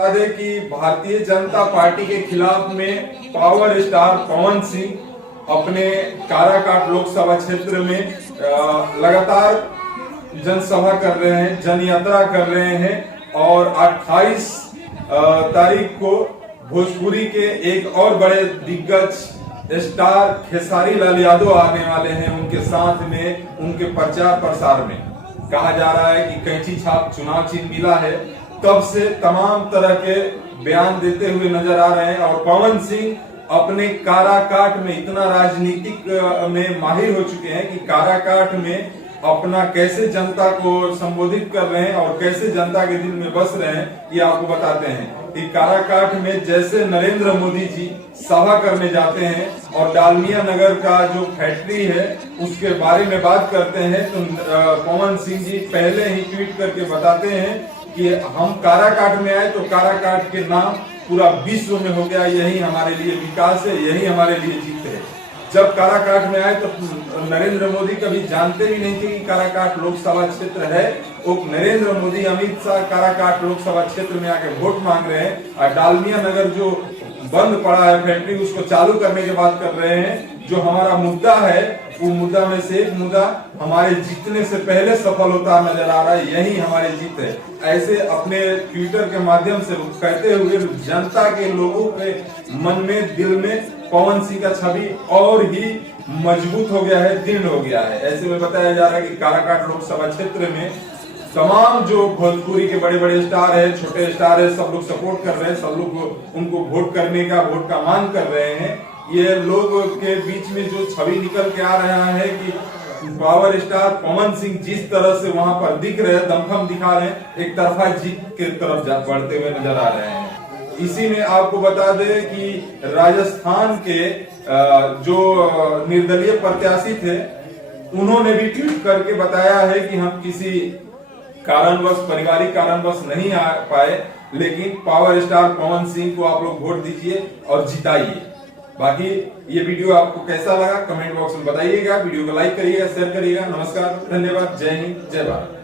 बता दें कि भारतीय जनता पार्टी के खिलाफ में पावर स्टार पवन सिंह अपने काराकाट लोकसभा क्षेत्र में लगातार जनसभा कर रहे हैं, जन यात्रा कर रहे हैं और 28 तारीख को भोजपुरी के एक और बड़े दिग्गज स्टार खेसारी लाल यादव आने वाले हैं उनके साथ में। उनके प्रचार प्रसार में कहा जा रहा है कि कैंची छाप चुनाव चिन्ह मिला है, तब से तमाम तरह के बयान देते हुए नजर आ रहे हैं। और पवन सिंह अपने काराकाट में इतना राजनीतिक में माहिर हो चुके हैं कि काराकाट में अपना कैसे जनता को संबोधित कर रहे हैं और कैसे जनता के दिल में बस रहे हैं, ये आपको बताते हैं कि काराकाट में जैसे नरेंद्र मोदी जी सभा करने जाते हैं और डालमिया नगर का जो फैक्ट्री है उसके बारे में बात करते हैं, तो पवन सिंह जी पहले ही ट्वीट करके बताते हैं कि हम काराकाट में आए तो काराकाट के नाम पूरा विश्व में हो गया, यही हमारे लिए विकास है, यही हमारे लिए जीत है। जब काराकाट में आए तो नरेंद्र मोदी कभी जानते भी नहीं थे कि काराकाट लोकसभा क्षेत्र है। वो नरेंद्र मोदी अमित शाह काराकाट लोकसभा क्षेत्र में आके वोट मांग रहे हैं और डालमिया नगर जो बंद पड़ा है फैक्ट्री उसको चालू करने की बात कर रहे हैं। जो हमारा मुद्दा है वो मुद्दा में से एक मुद्दा हमारे जीतने से पहले सफल होता नजर आ रहा है, यही हमारी जीत है। ऐसे अपने ट्विटर के माध्यम से कहते हुए जनता के लोगों के मन में दिल में पवन सिंह का छवि और ही मजबूत हो गया है, दृढ़ हो गया है। ऐसे में बताया जा रहा है कि काराकाट लोकसभा क्षेत्र में तमाम जो भोजपुरी के बड़े बड़े स्टार है, छोटे स्टार है, सब लोग सपोर्ट कर रहे हैं, सब लोग उनको वोट करने का वोट का मांग कर रहे हैं। ये लोग के बीच में जो छवि निकल के आ रहा है कि पावर स्टार पवन सिंह जिस तरह से वहां पर दिख रहे हैं, दमखम दिखा रहे हैं, एक तरफा जीत के तरफ बढ़ते हुए नजर आ रहे हैं। इसी में आपको बता दें कि राजस्थान के जो निर्दलीय प्रत्याशी थे उन्होंने भी ट्वीट करके बताया है कि हम किसी कारणवश पारिवारिक कारणवश नहीं आ पाए, लेकिन पावर स्टार पवन सिंह को आप लोग वोट दीजिए और जिताइए। बाकी ये वीडियो आपको कैसा लगा कमेंट बॉक्स में बताइएगा। वीडियो को लाइक करिएगा, शेयर करिएगा। नमस्कार, धन्यवाद, जय हिंद, जय भारत।